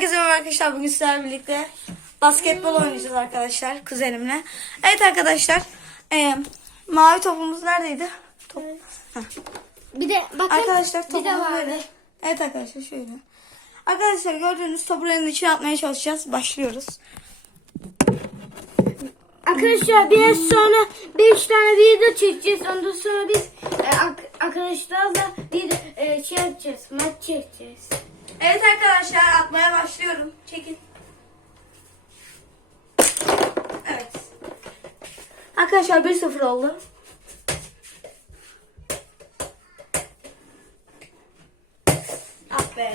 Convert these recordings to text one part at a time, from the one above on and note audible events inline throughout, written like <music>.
Herkese merhaba arkadaşlar bugün sizlerle birlikte basketbol oynayacağız arkadaşlar kuzenimle. Evet arkadaşlar e, mavi topumuz neredeydi? Top. Bir de bakın Arkadaşlar topumuz böyle. Evet arkadaşlar şöyle. Arkadaşlar gördüğünüz topu buranın içine atmaya çalışacağız. Başlıyoruz. Arkadaşlar biraz sonra 5 tane video çekeceğiz. Ondan sonra biz e, arkadaşlarla bir e, şey yapacağız. Maç çekeceğiz. Evet arkadaşlar başlıyorum. Çekin. Evet. Arkadaşlar 1-0 oldu. Ah be.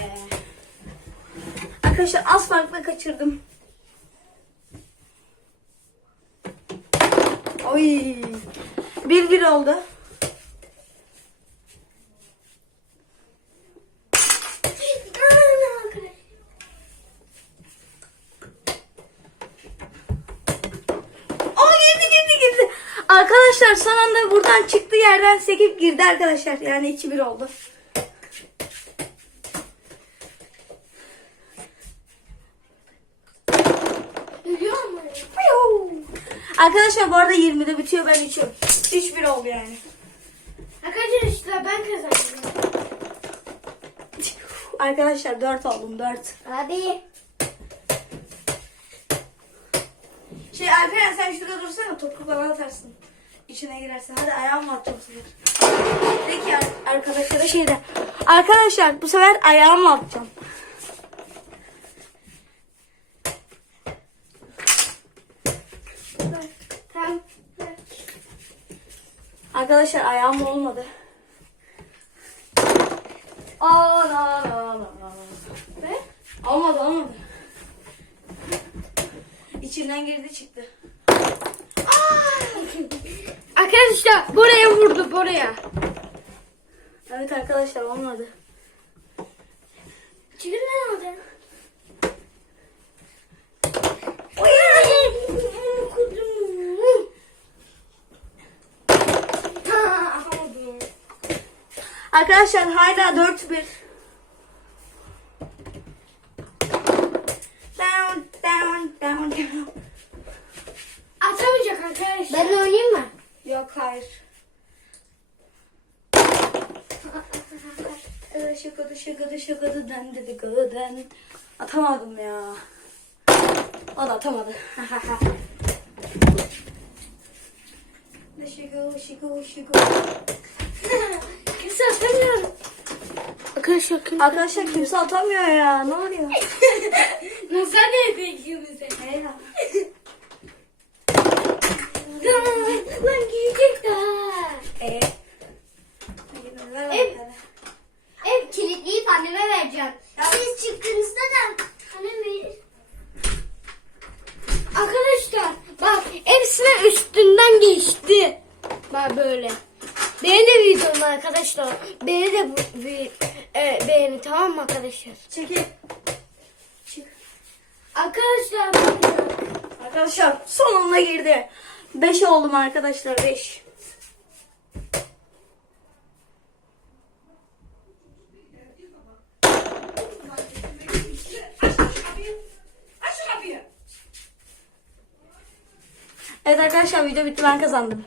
Arkadaşlar az farkla kaçırdım. Oy. 1-1 oldu. O girdi girdi girdi. Arkadaşlar son anda buradan çıktı yerden sekip girdi arkadaşlar. Yani 2-1 oldu. Arkadaşlar bu arada 20'de bitiyor ben içiyorum. 3-1 oldu yani. Arkadaşlar ben kazandım. Arkadaşlar 4 oldum 4. Hadi. Şey Alperen sen şurada dursana topu bana atarsın. İçine girersin. Hadi atacağım bu sefer. Peki ar- arkadaşlara şeyde. Arkadaşlar bu sefer ayağımla atacağım. Arkadaşlar ayağım olmadı. La, la, la. Ve Olmadı olmadı. İçinden girdi çıktı. Arkadaşlar buraya vurdu buraya. Evet arkadaşlar olmadı. Çıkın ne oldu? Arkadaşlar hala 4-1. Down, down, down. Atamayacak arkadaşlar. Ben oynayayım mı? Yok hayır. Şıkıdı şıkıdı şıkıdı den dedi gıden. Atamadım ya. O da atamadı. Şıkı şıkı şıkı. Kimse atamıyorum. Arkadaşlar kim? Arkadaşlar kimse atamıyor ya. Ne oluyor? <laughs> Nazar değdi ikimize. Hey ya. Lan giyecekler. Ver Ev-. Ev kilitleyip anneme vereceğim. Siz çıktığınızda da annem verir. Arkadaşlar bak hepsine üstünden geçti. Bak böyle. Beni de videom arkadaşlar. Beni de bu, bir, e, beğeni tamam mı arkadaşlar? Çekil. Arkadaşlar. Arkadaşlar sonunda girdi. 5 oldum arkadaşlar 5. Evet arkadaşlar video bitti ben kazandım.